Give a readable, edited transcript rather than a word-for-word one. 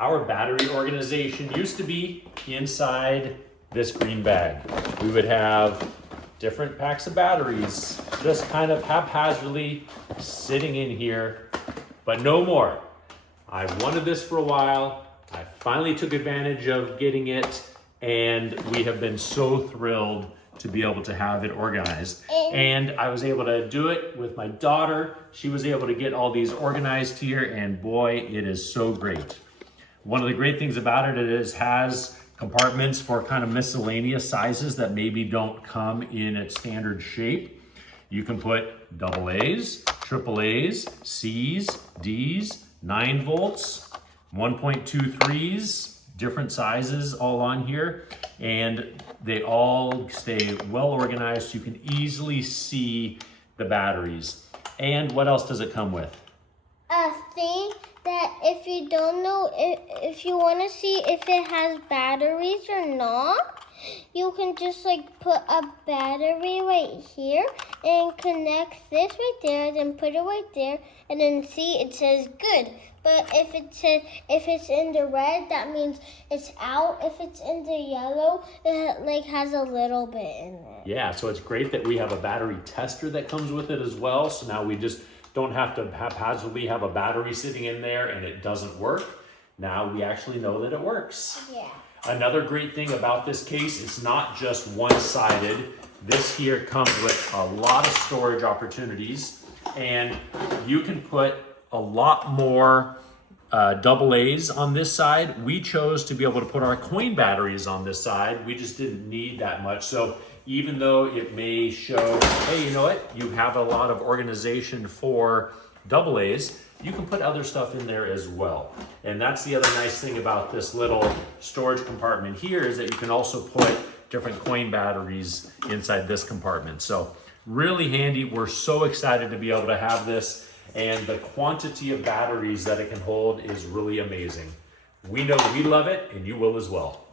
Our battery organization used to be inside this green bag. We would have different packs of batteries just kind of haphazardly sitting in here, but no more. I wanted this for a while. I finally took advantage of getting it, and we have been so thrilled to be able to have it organized. And I was able to do it with my daughter. She was able to get all these organized here, and boy, it is so great. One of the great things about it is has compartments for kind of miscellaneous sizes that maybe don't come in its standard shape. You can put double A's, triple A's, C's, D's, 9 volts, 1.23s, different sizes all on here. And they all stay well organized so you can easily see the batteries. And what else does it come with? A thing that if you don't know, if you want to see if it has batteries or not, you can just like put a battery right here and connect this right there, then put it right there, and then see it says good. But if it's in the red, that means it's out. If it's in the yellow, it like has a little bit in it. Yeah, so it's great that we have a battery tester that comes with it as well. So now we just don't have to haphazardly have a battery sitting in there and it doesn't work. Now we actually know that it works. Yeah. Another great thing about this case, it's not just one-sided. This here comes with a lot of storage opportunities, and you can put a lot more double A's on this side. We chose to be able to put our coin batteries on this side. We just didn't need that much. So even though it may show, hey, you know what? You have a lot of organization for double A's, you can put other stuff in there as well. And that's the other nice thing about this little storage compartment here is that you can also put different coin batteries inside this compartment. So really handy. We're so excited to be able to have this. And the quantity of batteries that it can hold is really amazing. We know we love it, and you will as well.